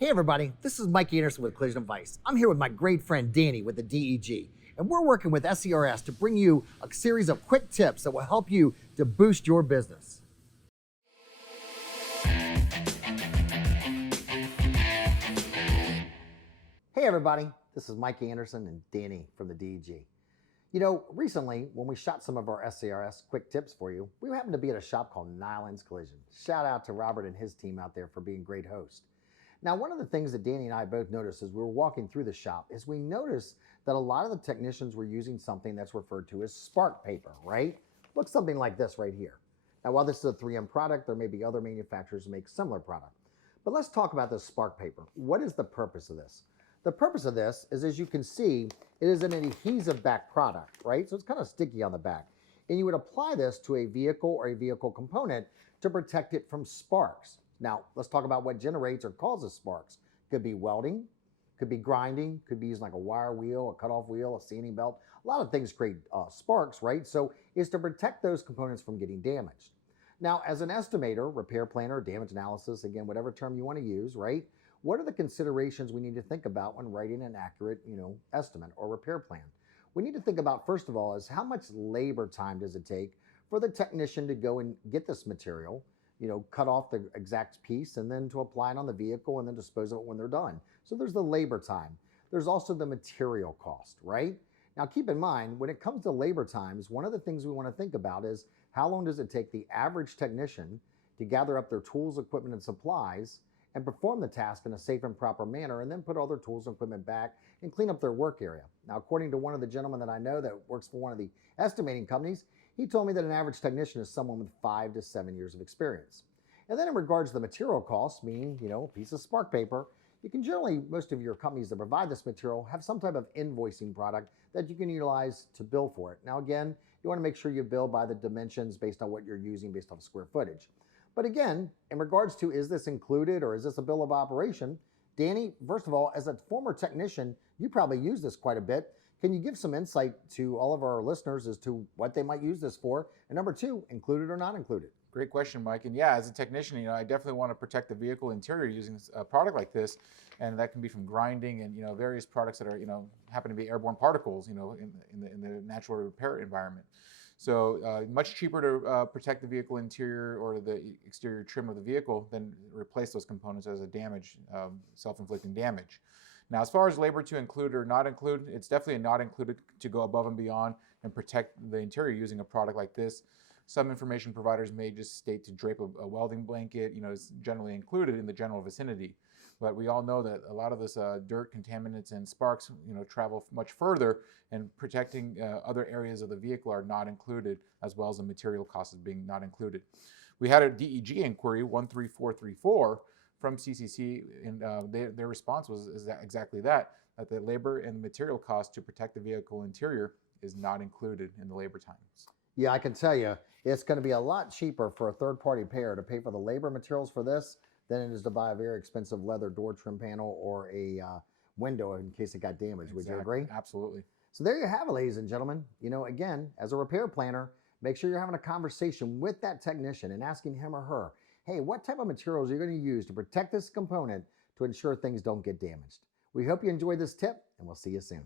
Hey everybody, this is Mike Anderson with Collision Advice. I'm here with my great friend Danny with the DEG, and we're working with SCRS to bring you a series of quick tips that will help you to boost your business. Hey everybody, this is Mike Anderson and Danny from the DEG. You know, recently when we shot some of our SCRS quick tips for you, we happened to be at a shop called Nyland's Collision. Shout out to Robert and his team out there for being great hosts. Now, one of the things that Danny and I both noticed as we were walking through the shop is we noticed that a lot of the technicians were using something that's referred to as spark paper, right? Looks something like this right here. Now, while this is a 3M product, there may be other manufacturers who make similar product. But let's talk about this spark paper. What is the purpose of this? The purpose of this is, as you can see, it is an adhesive back product, right? So it's kind of sticky on the back. And you would apply this to a vehicle or a vehicle component to protect it from sparks. Now, let's talk about what generates or causes sparks. Could be welding, could be grinding, could be using like a wire wheel, a cutoff wheel, a sanding belt. A lot of things create sparks, right? So it's to protect those components from getting damaged. Now, as an estimator, repair planner, damage analysis, again, whatever term you want to use, right? What are the considerations we need to think about when writing an accurate, estimate or repair plan? We need to think about, first of all, is how much labor time does it take for the technician to go and get this material, cut off the exact piece and then to apply it on the vehicle and then dispose of it when they're done. So there's the labor time. There's also the material cost, right? Now keep in mind, when it comes to labor times, one of the things we want to think about is how long does it take the average technician to gather up their tools, equipment, and supplies and perform the task in a safe and proper manner and then put all their tools and equipment back and clean up their work area. Now, according to one of the gentlemen that I know that works for one of the estimating companies, he told me that an average technician is someone with 5 to 7 years of experience. And then in regards to the material costs, meaning, a piece of spark paper, you can generally, most of your companies that provide this material have some type of invoicing product that you can utilize to bill for it. Now again, you want to make sure you bill by the dimensions based on what you're using based on square footage. But again, in regards to is this included or is this a bill of operation, Danny, first of all, as a former technician, you probably use this quite a bit. Can you give some insight to all of our listeners as to what they might use this for? And number two, included or not included? Great question, Mike. And yeah, as a technician, I definitely want to protect the vehicle interior using a product like this. And that can be from grinding and, various products that are, happen to be airborne particles, in the natural repair environment. So much cheaper to protect the vehicle interior or the exterior trim of the vehicle than replace those components as a damage, self-inflicting damage. Now, as far as labor to include or not include, it's definitely not included to go above and beyond and protect the interior using a product like this. Some information providers may just state to drape a welding blanket, is generally included in the general vicinity. But we all know that a lot of this dirt, contaminants, and sparks, travel much further, and protecting other areas of the vehicle are not included, as well as the material costs being not included. We had a DEG inquiry 13434 from CCC, and their response was exactly that the labor and the material cost to protect the vehicle interior is not included in the labor times. Yeah, I can tell you, it's going to be a lot cheaper for a third-party payer to pay for the labor materials for this than it is to buy a very expensive leather door trim panel or a window in case it got damaged. Would you agree? Absolutely. So there you have it, ladies and gentlemen. Again, as a repair planner, make sure you're having a conversation with that technician and asking him or her, hey, what type of materials are you going to use to protect this component to ensure things don't get damaged? We hope you enjoyed this tip, and we'll see you soon.